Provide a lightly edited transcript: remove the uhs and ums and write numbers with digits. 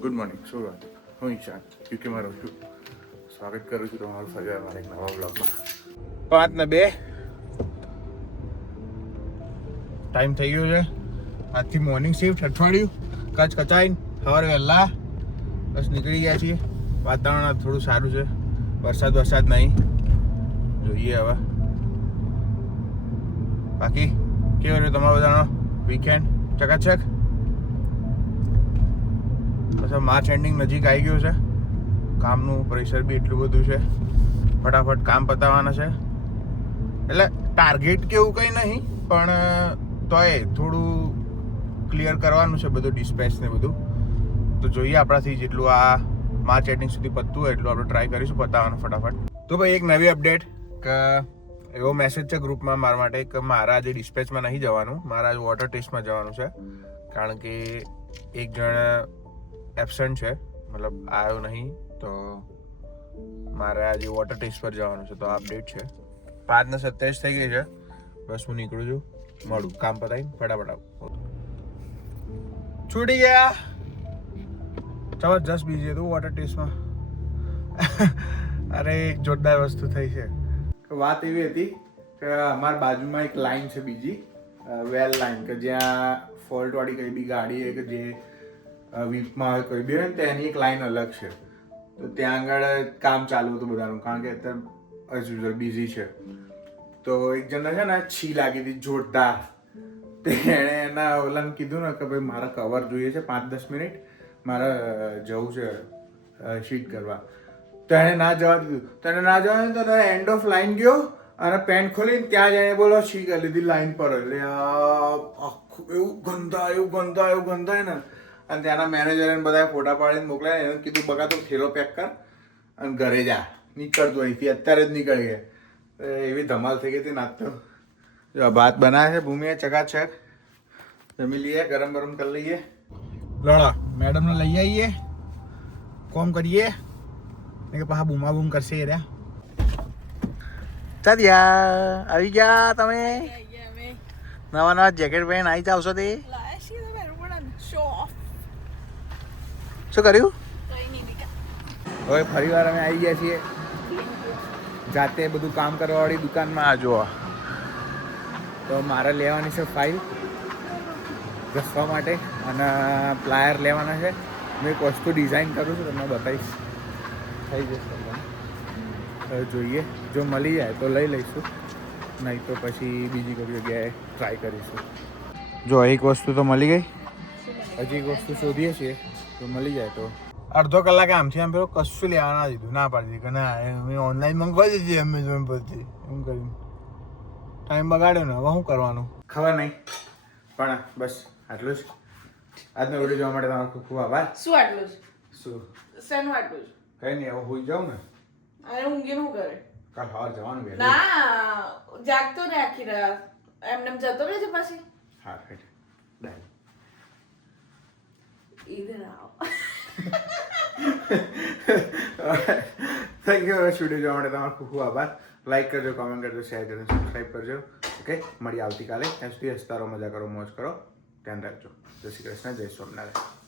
Good morning, Surat. હું ઈશાન યુકેમાં રહું છું. સ્વાગત કરું છું તમારું ફરી અમારા એક નવા બ્લોગમાં. 5:02 ટાઈમ થઈ ગયો છે. આજથી મોર્નિંગ શિફ્ટ અઠવાડિયું કચાઈને સવારે વહેલા બસ નીકળી ગયા છીએ. વાતાવરણ થોડું સારું છે, વરસાદ નહીં. જોઈએ હવે. બાકી કેવો રહ્યો તમારો બધાનો વીકેન્ડ? ચકાચક. પછી માર્ચ એન્ડિંગ નજીક આવી ગયું છે. કામનું પ્રેશર બી એટલું બધું છે, ફટાફટ કામ પતાવવાના છે. એટલે ટાર્ગેટ કેવું કંઈ નહીં, પણ તોય થોડું ક્લિયર કરવાનું છે બધું, ડિસ્પેચ ને બધું. તો જોઈએ આપણાથી જેટલું આ માર્ચ એન્ડિંગ સુધી પતતું હોય એટલું આપણે ટ્રાય કરીશું પતાવવાનું ફટાફટ. તો ભાઈ એક નવી અપડેટ કે એવો મેસેજ છે ગ્રુપમાં મારા માટે કે મારા આજે ડિસ્પેચમાં નહીં જવાનું, મારા આજે વોટર ટેસ્ટમાં જવાનું છે. કારણ કે એક જણ એબસન્ટ છે, મતલબ આવ્યો નહીં, તો મારે આજે વોટર ટેસ્ટ પર જવાનું છે. તો આ અપડેટ છે. 5:27 થઈ ગઈ છે. બસ હું નીકળું છું, મળું કામ પતાવીને ફટાફટ. છૂટી ગયા. જબરજસ્ત બીજી હતું વોટર ટેસ્ટમાં. અરે જોરદાર વસ્તુ થઈ છે. વાત એવી હતી કે અમારા બાજુમાં એક લાઈન છે બીજી, વેલ લાઈન, કે જ્યાં ફોલ્ટવાળી કઈ બી ગાડી હોય કે જે વીકમાં હોય કોઈ બી હોય ને તેની એક લાઈન અલગ છે. તો ત્યાં આગળ કામ ચાલુ હતું બધાનું, કારણ કે અત્યારે એઝ યુઝ્યુઅલ બિઝી છે. તો એક જણને છે ને છી લાગી હતી જોરદાર. તેણે એના ઓલાને કીધું ને કે ભાઈ મારા કવર જોઈએ છે, 5-10 મિનિટ મારે જવું છે શીટ કરવા. તો એણે ના જવા દીધું. તો એને ના જવા દીધું તો એન્ડ ઓફ લાઈન ગયો અને પેન્ટ ખોલીને ત્યાં જઈને બોલો છી કરી લીધી લાઈન પર. એટલે આખું એવું ગંધાય ને. અને ત્યાંના મેનેજરને બધા ફોટા પાડીને મોકલ્યા. એને કીધું બગા તું થેલો પેક કર અને ઘરે જા, નીકળતું અહીંથી અત્યારે જ નીકળી ગયા. એવી ધમાલ થઈ ગઈ હતી નાચ. તો જો ભાત બનાવે છે ભૂમિએ ચકાચક. જમી લઈએ, ગરમ કરી લઈએ. લડા મેડમને લઈ આવીએ, કોમ કરીએ કે પાછા બૂમા બૂમ કરશે. એ રહ્યા ચાલ્યા આવી ગયા તમે. નવા જેકેટ પહેરીને આવી જાવશો તે. શું કર્યું? હવે ફરી વાર અમે આવી ગયા છીએ જાતે બધું કામ કરવાવાળી દુકાનમાં. આ જોવા તો મારે લેવાની છે ફાઇલ ઘસવા માટે અને પ્લાયર લેવાના છે. હું એક વસ્તુ ડિઝાઇન કરું છું, તમને બતાવીશ. થઈ જશે. હવે જોઈએ, જો મળી જાય તો લઈ લઈશું, નહીં તો પછી બીજી કોઈ જગ્યાએ ટ્રાય કરીશું. જો એક વસ્તુ તો મળી ગઈ, હજી એક વસ્તુ શોધીએ છીએ. તો મળી જાય તો અડધો કલાક આમથી આમ પેલો કશું લેવા ના દીધું, ના પાડી દીધી કે ના મેં ઓનલાઈન મંગવાઈ દીધી એમેઝોન પરથી. એમ કરીને ટાઈમ બગાડ્યો ને. હવે શું કરવાનું ખબર નહીં, પણ બસ આટલું જ. આજનો વિડીયો જોવા માટે તમારો ખૂબ ખૂબ આભાર. શું આટલું જ? શું શેનું આટલું જ? કઈ નહીં, હવે હોઈ જાઉં ને. અરે ઊંઘી નું કરે? કાલ સવાર જવાનું વહેલું. ના, જાગતો ને આખી રાત. એમને જતો રહેજે પાછી. હા રાઈટ ડાય. ઇધર આવો. Thank you. વિડીયો જોવા માટે તમારો ખૂબ ખૂબ આભાર. લાઈક કરજો, કોમેન્ટ કરજો, શેર કરજો, સબસ્ક્રાઈબ કરજો. ઓકે, મળીએ આવતીકાલે. ત્યાં સુધી હસતા રહો, મજા કરો, મોજ કરો. ધ્યાન રાખજો. જય શ્રી કૃષ્ણ, જય સ્વામિનારાયણ.